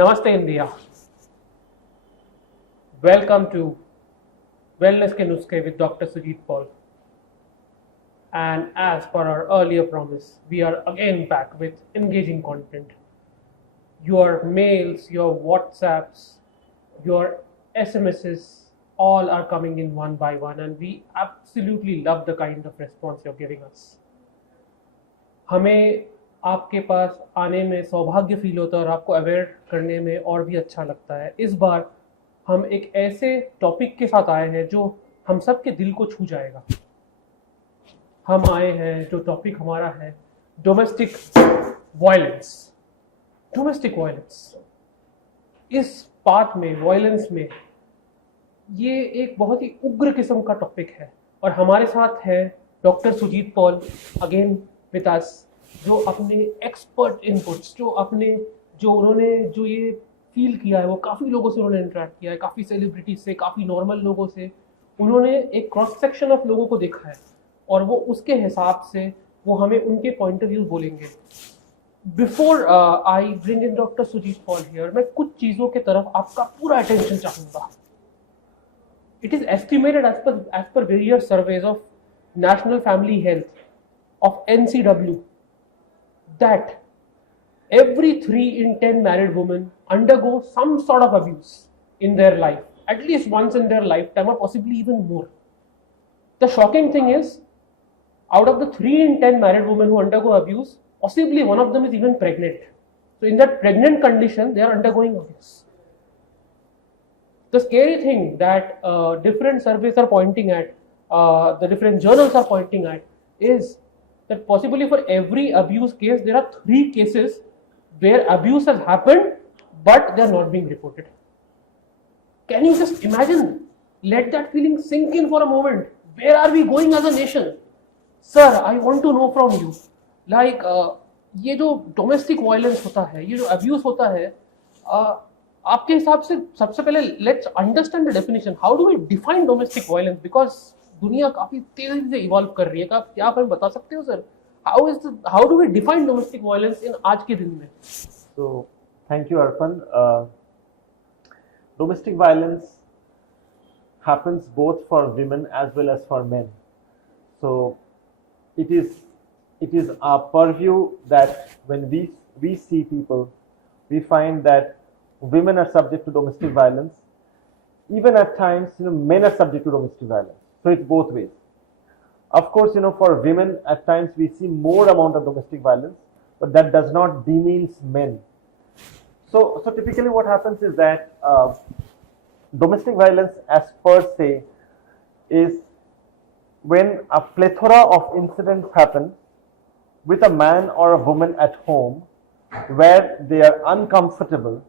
Namaste India. Welcome to Wellness ke Nuskhe with Dr. Sujit Paul. And as per our earlier promise, we are again back with engaging content. Your mails, your WhatsApps, your SMSs, all are coming in one by one, and we absolutely love the kind of response you're giving us. हमें आपके पास आने में सौभाग्य feel होता है और आपको aware करने में और भी अच्छा लगता है. इस बार हम एक ऐसे टॉपिक के साथ आए हैं जो हम सब के दिल को छू जाएगा. हम आए हैं, जो टॉपिक हमारा है, डोमेस्टिक वायलेंस. डोमेस्टिक वायलेंस, इस पार्ट में, वायलेंस में, ये एक बहुत ही उग्र किस्म का टॉपिक है. और हमारे साथ है doctor Sujit Paul again with us, जो अपने एक्सपर्ट इनपुट्स, जो उन्होंने ये फील किया है, वो काफ़ी लोगों से उन्होंने इंटरेक्ट किया है, काफ़ी सेलिब्रिटीज से, काफ़ी नॉर्मल लोगों से. उन्होंने एक क्रॉस सेक्शन ऑफ लोगों को देखा है और वो उसके हिसाब से वो हमें उनके पॉइंट ऑफ व्यू बोलेंगे. Before I bring in doctor Sujit Paul here, मैं कुछ चीज़ों के तरफ आपका पूरा अटेंशन चाहूँगा. It is estimated as per various surveys of national family health of NCW that every 3 in 10 married women undergo some sort of abuse in their life, at least once in their lifetime, or possibly even more. The shocking thing is, out of the 3 in 10 married women who undergo abuse, possibly one of them is even pregnant. So in that pregnant condition, they are undergoing abuse. The scary thing that different surveys are pointing at, the different journals are pointing at, is that possibly for every abuse case, there are 3 cases where abuse has happened, but they are not being reported. Can you just imagine? Let that feeling sink in for a moment. Where are we going as a nation? Sir, I want to know from you. Like, ये जो domestic violence होता है, ये जो abuse होता है, आपके हिसाब से सबसे पहले let's understand the definition. How do we define domestic violence? Because दुनिया काफी तेजी से इवॉल्व कर रही है. क्या आप हमें बता सकते हो sir, how do we define domestic violence in आज के दिन में? So thank you, Arpan. Domestic violence happens both for women as well as for men. So it is our purview that when we see people, we find that women are subject to domestic violence. Even at times, men are subject to domestic violence. So it's both ways. Of course, for women, at times we see more amount of domestic violence, but that does not demeans men. So typically what happens is that domestic violence as per se is when a plethora of incidents happen with a man or a woman at home where they are uncomfortable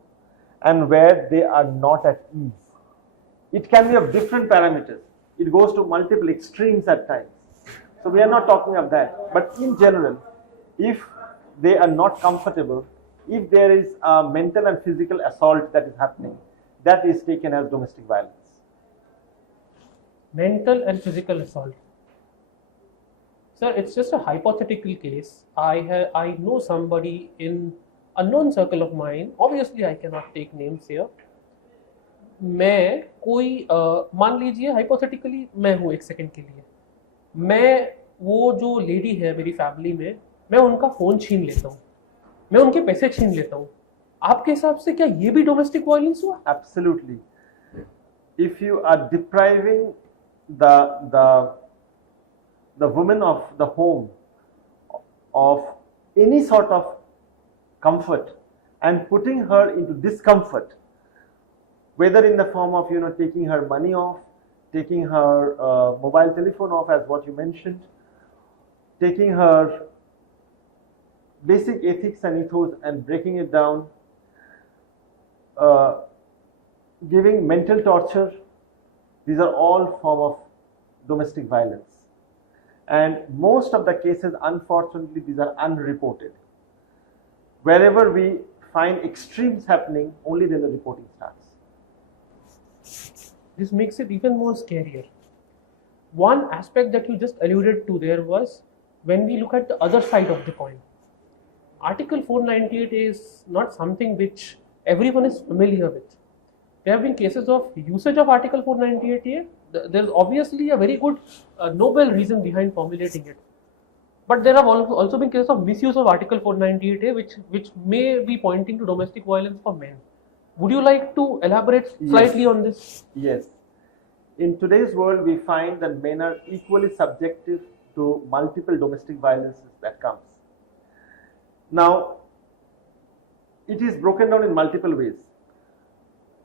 and where they are not at ease. It can be of different parameters. It goes to multiple extremes at times. So we are not talking of that. But in general, if they are not comfortable, if there is a mental and physical assault that is happening, that is taken as domestic violence. Mental and physical assault. Sir, it's just a hypothetical case. I know somebody in a known circle of mine. Obviously, I cannot take names here. मैं कोई मान लीजिए hypothetically मैं हूँ एक second के लिए, मैं वो जो लेडी है मेरी फैमिली में, मैं उनका फ़ोन छीन लेता हूँ, मैं उनके पैसे छीन लेता हूँ. आपके हिसाब से क्या ये भी डोमेस्टिक वायलेंस हुआ? Absolutely. If you are depriving the woman of the home of any sort of comfort and putting her into discomfort, whether in the form of taking her money off, taking her mobile telephone off, as what you mentioned, taking her basic ethics and ethos and breaking it down, giving mental torture, these are all form of domestic violence. And most of the cases, unfortunately, these are unreported. Wherever we find extremes happening, only then the reporting starts. This makes it even more scarier. One aspect that you just alluded to there was when we look at the other side of the coin. Article 498 is not something which everyone is familiar with. There have been cases of usage of Article 498A. There's obviously a very good noble reason behind formulating it. But there have also been cases of misuse of Article 498A, which may be pointing to domestic violence for men. Would you like to elaborate slightly on this? Yes. In today's world, we find that men are equally subjective to multiple domestic violences that comes. Now, it is broken down in multiple ways.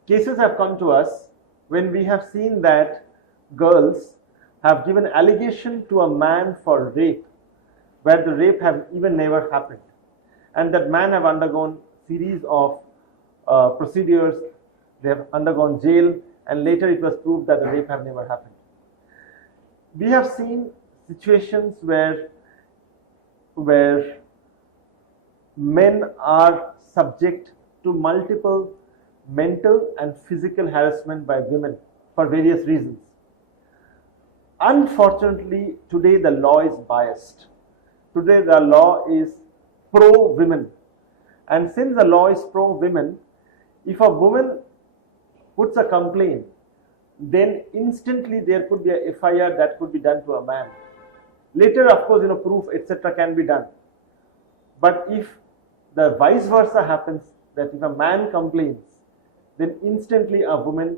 Cases have come to us when we have seen that girls have given allegation to a man for rape, where the rape have even never happened, and that man have undergone series of procedures, they have undergone jail, and later it was proved that the rape have never happened. We have seen situations where men are subject to multiple mental and physical harassment by women for various reasons. Unfortunately, today the law is biased. Today the law is pro-women. And since the law is pro-women, if a woman puts a complaint, then instantly there could be a FIR that could be done to a man. Later, of course, proof, etc. can be done. But if the vice versa happens, that if a man complains, then instantly a woman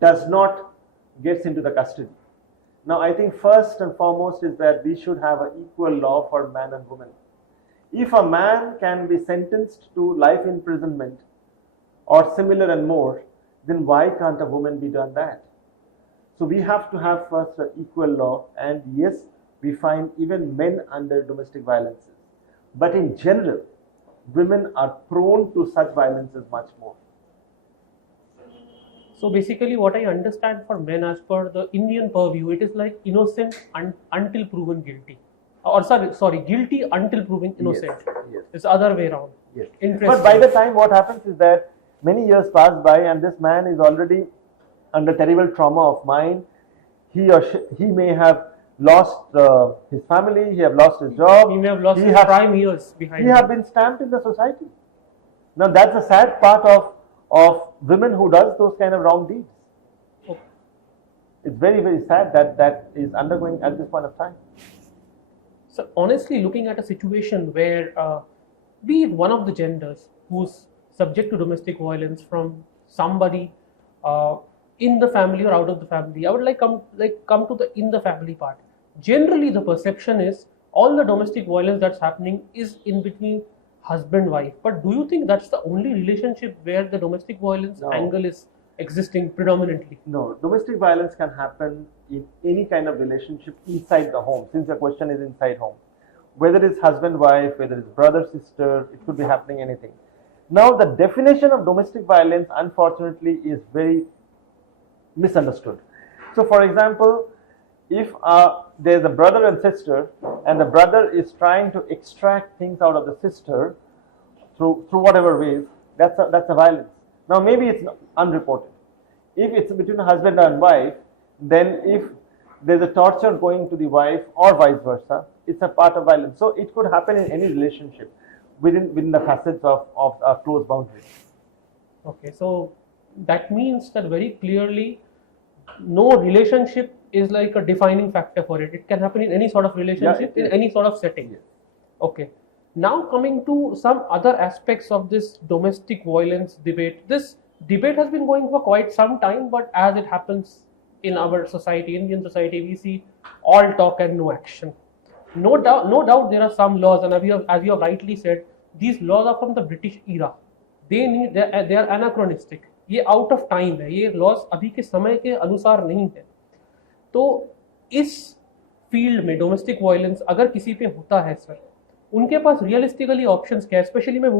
does not gets into the custody. Now, I think first and foremost is that we should have an equal law for man and woman. If a man can be sentenced to life imprisonment or similar and more, then why can't a woman be done that? So we have to have first an equal law, and yes, we find even men under domestic violences. But in general, women are prone to such violences much more. So basically what I understand for men as per the Indian purview, it is like innocent until proven guilty. Or sorry, guilty until proven innocent. Yes. It's the other way around. Yes. Interesting. But by the time what happens is that many years pass by and this man is already under terrible trauma of mind. He may have lost his family, he have lost his job. He may have lost his prime years behind him. He have been stamped in the society. Now that's the sad part of women who does those kind of wrong deeds. Okay. It's very, very sad that is undergoing at this point of time. So honestly, looking at a situation where be it one of the genders who's subject to domestic violence from somebody in the family or out of the family, I would come to the in the family part. Generally, the perception is all the domestic violence that's happening is in between husband-wife. But do you think that's the only relationship where the domestic violence angle is existing predominantly? No, domestic violence can happen in any kind of relationship inside the home, since the question is inside home. Whether it's husband-wife, whether it's brother-sister, it could be happening anything. Now, the definition of domestic violence, unfortunately, is very misunderstood. So, for example, if there's a brother and sister, and the brother is trying to extract things out of the sister through whatever ways, that's a violence. Now, maybe it's unreported. If it's between a husband and wife, then if there's a torture going to the wife or vice versa, it's a part of violence. So, it could happen in any relationship within the facets of a close boundary. Okay, so that means that very clearly no relationship is like a defining factor for it. It can happen in any sort of relationship, in any sort of setting. Yes. Okay. Now coming to some other aspects of this domestic violence debate. This debate has been going for quite some time, but as it happens in our society, Indian society, we see all talk and no action. No doubt there are some laws, and as you have rightly said, these laws are from the British era. They are anachronistic. ये out of time है, ये loss अभी के समय के अनुसार नहीं है. तो इस फील्ड में डोमेस्टिक वायलेंस अगर किसी पे होता है सर, उनके पास रियलिस्टिकली ऑप्शंस क्या है? स्पेशली मैं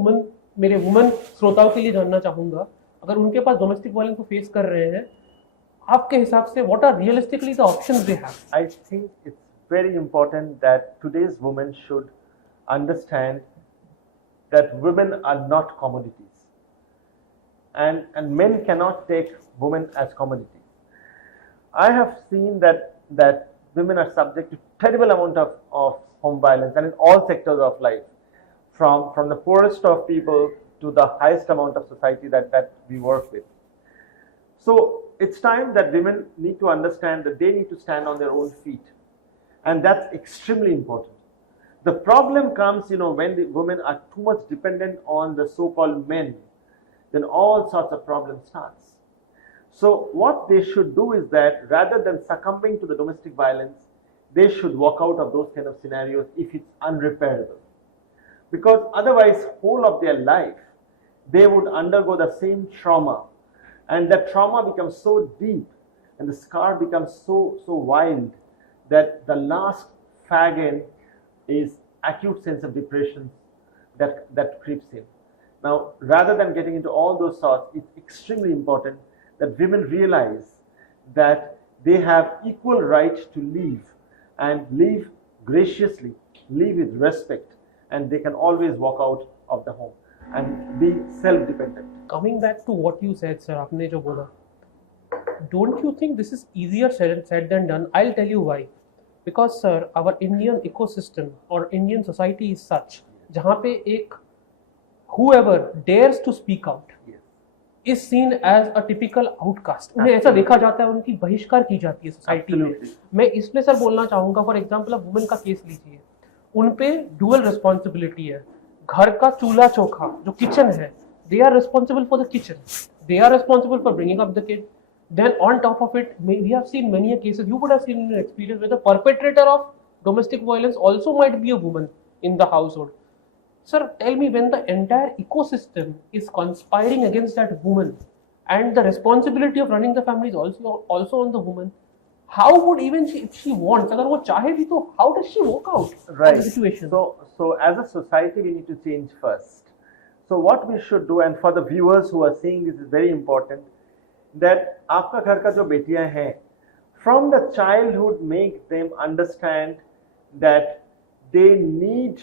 मेरे वुमन श्रोताओं के लिए जानना चाहूंगा, अगर उनके पास डोमेस्टिक वायलेंस को फेस कर रहे हैं, आपके हिसाब से what are realistically the options they have? I think it's very important that today's women should understand that women are not commodities. And men cannot take women as commodities. I have seen that women are subject to terrible amount of home violence, and in all sectors of life, from the poorest of people to the highest amount of society that we work with. So it's time that women need to understand that they need to stand on their own feet, and that's extremely important. The problem comes, when the women are too much dependent on the so-called men, then all sorts of problems starts. So what they should do is that rather than succumbing to the domestic violence, they should walk out of those kind of scenarios if it's unrepairable. Because otherwise, whole of their life, they would undergo the same trauma, and that trauma becomes so deep and the scar becomes so wild that the last fag end is acute sense of depression that creeps in. Now, rather than getting into all those thoughts, it's extremely important that women realize that they have equal right to live, and live graciously, live with respect, and they can always walk out of the home and be self-dependent. Coming back to what you said, sir, आपने जो बोला, don't you think this is easier said than done? I'll tell you why. Because, sir, our Indian ecosystem or Indian society is such, जहाँ पे एक whoever dares to speak out is seen as a typical outcast. उन्हें ऐसा देखा जाता है, उनकी बहिष्कार की जाती है सोसाइटी में. मैं इसलिए सर बोलना चाहूँगा, फॉर एग्जाम्पल आप वुमेन का केस लीजिए, उन पे डुअल रिस्पॉन्सिबिलिटी है. घर का चूल्हा चौखा जो किचन है, they are responsible for the kitchen, they are responsible for bringing up the kid. Then on top of it, we have seen many cases, you would have seen in your experience, where the perpetrator of domestic violence also might be a woman in the household. Sir, tell me, when the entire ecosystem is conspiring against that woman and the responsibility of running the family is also on the woman, how would even she, if she wants, agar wo chahe bhi to, how does she walk out of the situation? So as a society, we need to change first. So what we should do, and for the viewers who are seeing this is very important, that आपका घर का जो बेटियां हैं, from the childhood make them understand that they need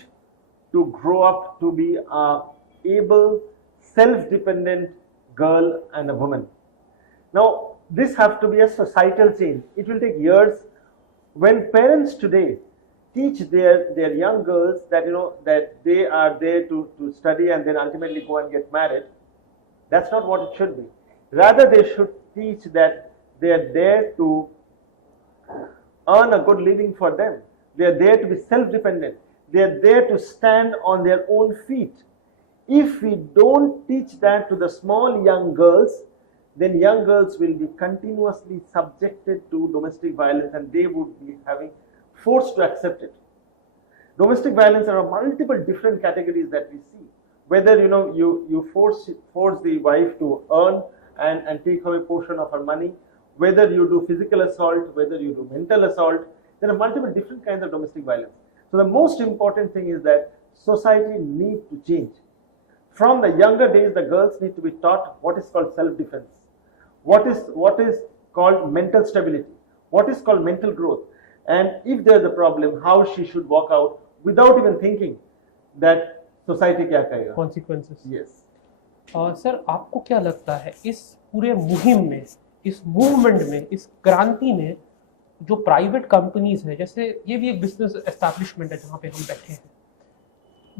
to grow up to be a able, self-dependent girl and a woman. Now, this has to be a societal change. It will take years. When parents today teach their young girls that that they are there to study and then ultimately go and get married, that's not what it should be. Rather, they should teach that they are there to earn a good living for them. They are there to be self-dependent. They are there to stand on their own feet. If we don't teach that to the small young girls, then young girls will be continuously subjected to domestic violence, and they would be forced to accept it. Domestic violence are multiple different categories that we see. Whether you force the wife to earn and take away a portion of her money, whether you do physical assault, whether you do mental assault, there are multiple different kinds of domestic violence. So the most important thing is that society needs to change. From the younger days, the girls need to be taught what is called self-defense, what is called mental stability, what is called mental growth, and if there is a problem, how she should walk out without even thinking that society क्या कहेगा. Consequences. Yes. Sir, आपको क्या लगता है इस पूरे मुहिम में, इस मूवमेंट में, इस क्रांति में जो प्राइवेट कंपनीज है, जैसे ये भी एक बिजनेस एस्टैब्लिशमेंट है जहाँ पे हम बैठे हैं,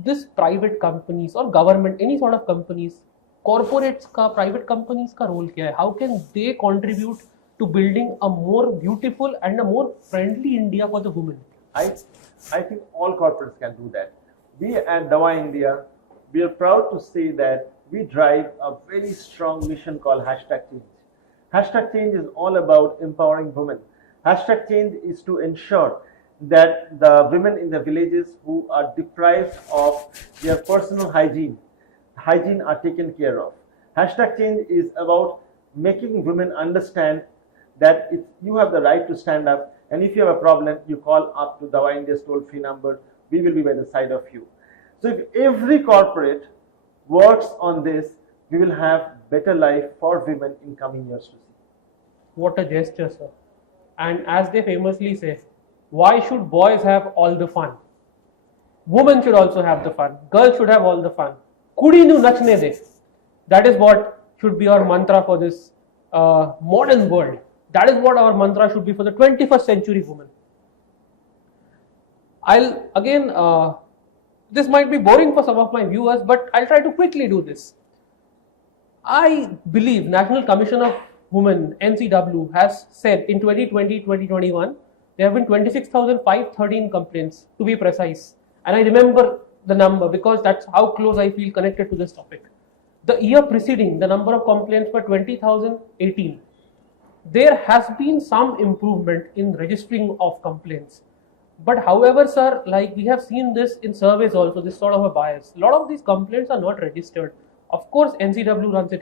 दिस प्राइवेट कंपनीज और government, any sort of companies, corporates का, प्राइवेट कंपनीज का रोल क्या है? How can they contribute to building a more beautiful and a more friendly India for the women? I think all corporates can do that. We at Davaindia, we are proud to say that we drive a very strong mission called #change. #change is all about empowering women. #change is to ensure that the women in the villages who are deprived of their personal hygiene are taken care of. #change is about making women understand that you have the right to stand up, and if you have a problem, you call up to Davaindia's toll-free number. We will be by the side of you. So if every corporate works on this, we will have better life for women in coming years to see. What a gesture, sir. And as they famously say, why should boys have all the fun? Women should also have the fun. Girls should have all the fun. Kudi nu nachne de. That is what should be our mantra for this modern world. That is what our mantra should be for the 21st century woman. I'll again This might be boring for some of my viewers, but I'll try to quickly do this. I believe National Commission of Women, NCW, has said in 2020-2021, there have been 26,513 complaints, to be precise. And I remember the number because that's how close I feel connected to this topic. The year preceding, the number of complaints were 20,018. There has been some improvement in registering of complaints. But however, sir, like we have seen this in surveys also, this sort of a bias. A lot of these complaints are not registered. Of course, NCW runs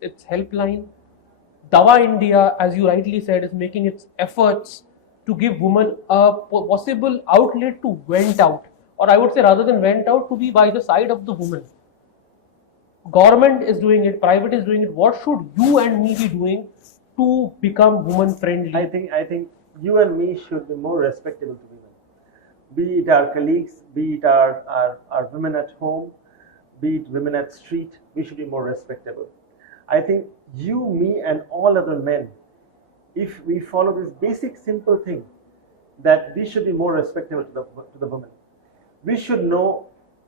its helpline. Davaindia, as you rightly said, is making its efforts to give women a possible outlet to vent out. Or I would say rather than vent out, to be by the side of the woman. Government is doing it, private is doing it. What should you and me be doing to become woman friendly? I think you and me should be more respectable to women. Be it our colleagues, be it our women at home, be it women at street, we should be more respectable. I think you, me and all other men, if we follow this basic simple thing, that we should be more respectable to the women. We should know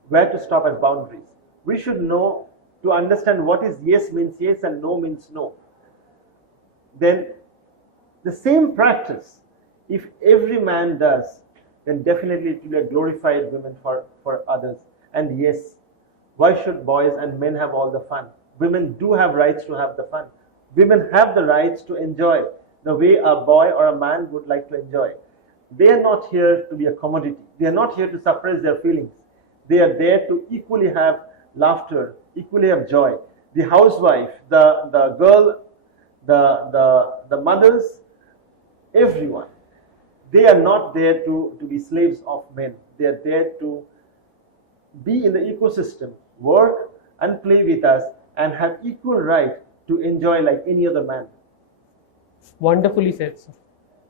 where to stop as boundaries. We should know to understand what is yes means yes and no means no. Then the same practice, if every man does, then definitely it will be a glorified women for others. And yes, why should boys and men have all the fun? Women do have rights to have the fun. Women have the rights to enjoy the way a boy or a man would like to enjoy. They are not here to be a commodity. They are not here to suppress their feelings. They are there to equally have laughter, equally have joy. The housewife, the girl, the mothers, everyone. They are not there to be slaves of men. They are there to be in the ecosystem, work and play with us, and have equal right to enjoy like any other man. Wonderfully said, sir.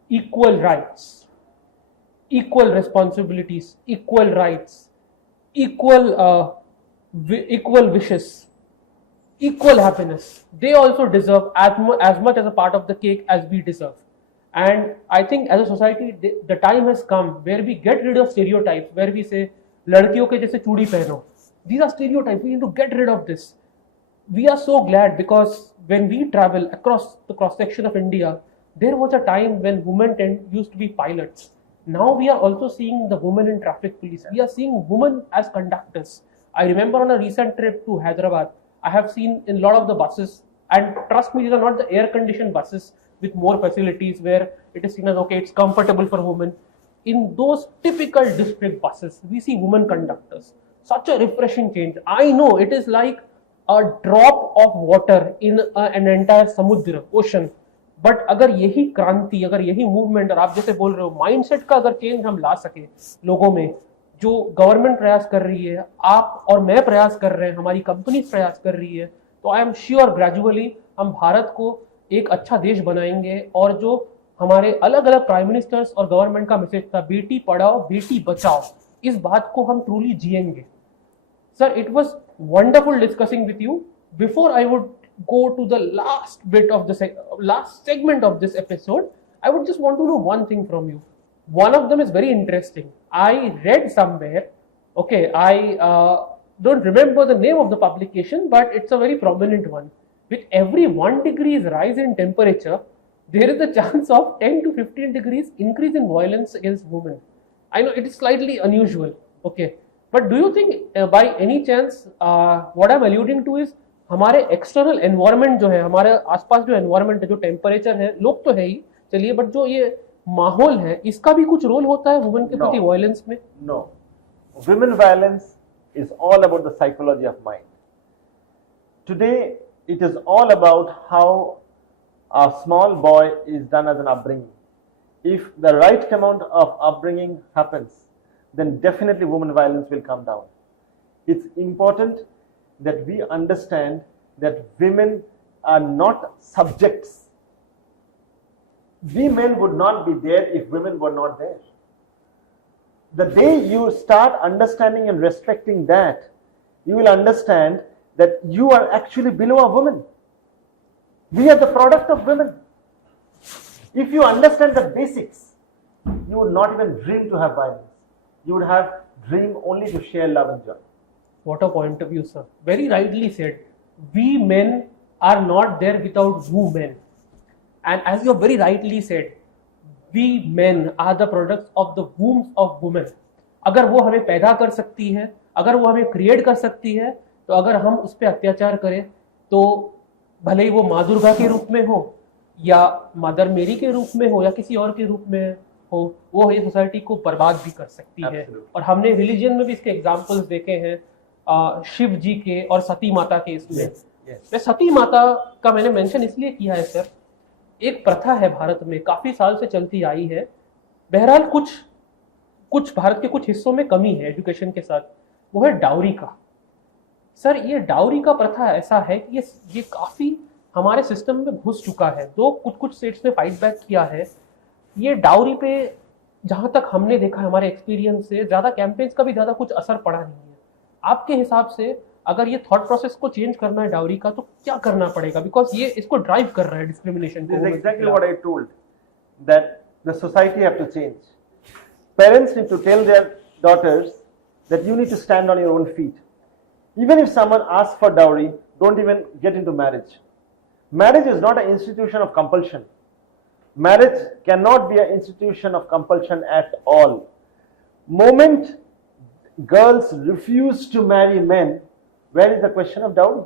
Equal rights, equal responsibilities, equal rights, equal wishes, equal happiness. They also deserve as much as a part of the cake as we deserve. And I think as a society, the time has come where we get rid of stereotypes, where we say, ladkiyon ke jaise chudi pehno. These are stereotypes. We need to get rid of this. We are so glad because when we travel across the cross section of India, there was a time when women used to be pilots. Now we are also seeing the women in traffic police. We are seeing women as conductors. I remember on a recent trip to Hyderabad, I have seen in a lot of the buses, and trust me, these are not the air-conditioned buses with more facilities where it is seen as, okay, it's comfortable for women. In those typical district buses, we see women conductors. Such a refreshing change. I know it is like a drop of water in an entire samudra, ocean. But अगर यही क्रांति, अगर यही movement, और आप जैसे बोल रहे हो माइंडसेट का अगर चेंज हम ला सके लोगों में, जो गवर्नमेंट प्रयास कर रही है, आप और मैं प्रयास कर रहे हैं, हमारी कंपनी प्रयास कर रही है, तो आई एम श्योर ग्रेजुअली हम भारत को एक अच्छा देश बनाएंगे. और जो हमारे अलग अलग प्राइम मिनिस्टर्स और गवर्नमेंट का मैसेज था, बेटी पढ़ाओ बेटी बचाओ, इस बात को हम ट्रूली जिएंगे. Sir, it was wonderful discussing with you. Before I would go to the last bit of the last segment of this episode, I would just want to know one thing from you. One of them is very interesting. I read somewhere, okay, I don't remember the name of the publication, but it's a very prominent one. With every 1 degree rise in temperature, there is a chance of 10 to 15 degrees increase in violence against women. I know it is slightly unusual, okay, but do you think by any chance what I'm alluding to is हमारे external environment जो है, हमारे आसपास जो environment है, जो temperature है, लोग तो है ही चलिए, बट जो ये माहौल है, इसका भी कुछ रोल होता है वुमेन के प्रति वायलेंस में? No, women violence is all about the psychology of mind. Today it is all about how a small boy is done as an upbringing. If the right amount of upbringing happens, then definitely women violence will come down. It's important that we understand that women are not subjects. We men would not be there if women were not there. The day you start understanding and respecting that, you will understand that you are actually below a woman. We are the product of women. If you understand the basics, you would not even dream to have violence. You would have dream only to share love and joy. What a point of view, sir. Very rightly said. We men are not there without women. And as you have very rightly said, we men are the products of the wombs of women. अगर वो हमें पैदा कर सकती है, अगर वो हमें क्रिएट कर सकती है, तो अगर हम उस पर अत्याचार करें तो भले ही वो माँ दुर्गा के रूप में हो या मदर मेरी के रूप में हो या किसी और के रूप में हो, वो ये सोसाइटी को बर्बाद भी कर सकती है. और हमने रिलीजन में भी इसके एग्जाम्पल्स देखे हैं, शिव जी के और सती माता के. इसमें सती माता का मैंने मेंशन इसलिए किया है सर, एक प्रथा है भारत में, काफी साल से चलती आई है. बहरहाल कुछ भारत के कुछ हिस्सों में कमी है एजुकेशन के साथ, वो है डाउरी का. सर ये डाउरी का प्रथा ऐसा है कि ये काफी हमारे सिस्टम में घुस चुका है. तो कुछ स्टेट्स ने फाइट बैक किया है. ये डाउरी पे जहां तक हमने देखा है हमारे एक्सपीरियंस से, ज्यादा कैंपेन्स का भी ज्यादा कुछ असर पड़ा नहीं है. आपके हिसाब से अगर ये थॉट प्रोसेस को चेंज करना है डाउरी का, तो क्या करना पड़ेगा? बिकॉज ये इसको ड्राइव कर रहा है डिस्क्रिमिनेशन को. This is exactly what I told, that the society have to change. Parents need to tell their daughters that you need to stand on your own feet. Even if someone asks for dowry, don't even get into marriage. Marriage is not an institution of compulsion. Marriage cannot be an institution of compulsion at all. Moment girls refuse to marry men, where is the question of dowry?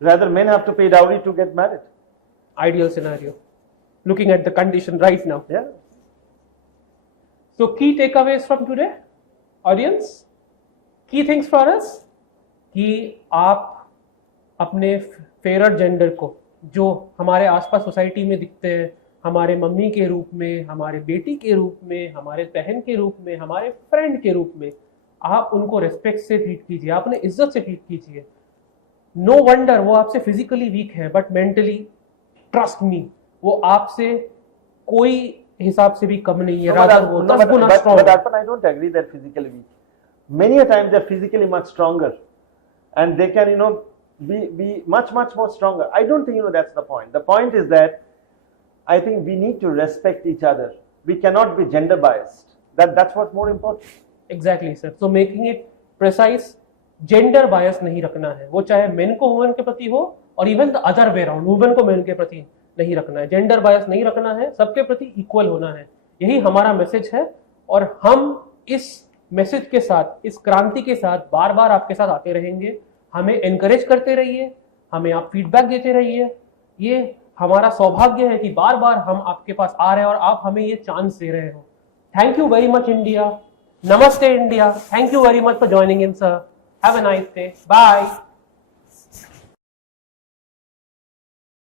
Rather, men have to pay dowry to get married. Ideal scenario. Looking at the condition right now. Yeah. So key takeaways from today, audience. Key things for us कि आप अपने favourite gender को, जो हमारे आसपास society में दिखते हैं, हमारे मम्मी के रूप में, हमारे बेटी के रूप में, हमारे बहन के रूप में, हमारे फ्रेंड के रूप में, आप उनको रेस्पेक्ट से ट्रीट कीजिए, आप उन्हें इज्जत से ट्रीट कीजिए. नो वंडर वो आपसे फिजिकली वीक है, बट मेंटली ट्रस्ट मी वो आपसे कोई हिसाब से भी कम नहीं है. But I don't agree they're physically weak. Many a times they're physically much stronger, and they can be much more stronger. I don't think that's the point. The point is that I think we need to respect each other. We cannot be gender biased. That's what's more important. Exactly, sir. So making it precise, gender bias नहीं रखना है. वो चाहे main को women के प्रति हो और even the other way around, women को मेन के प्रति नहीं रखना है. जेंडर बायस नहीं रखना है, सबके प्रति इक्वल होना है. यही हमारा मैसेज है और हम इस मैसेज के साथ, इस क्रांति के साथ बार बार आपके साथ आते रहेंगे. हमें एनकरेज करते रहिए, हमें आप फीडबैक देते रहिए. ये हमारा सौभाग्य है कि बार बार हम आपके पास आ रहे हैं और आप हमें ये चांस दे रहे हो. Thank you very much India. Namaste India. Thank you very much for joining in, sir. Have a nice day. Bye.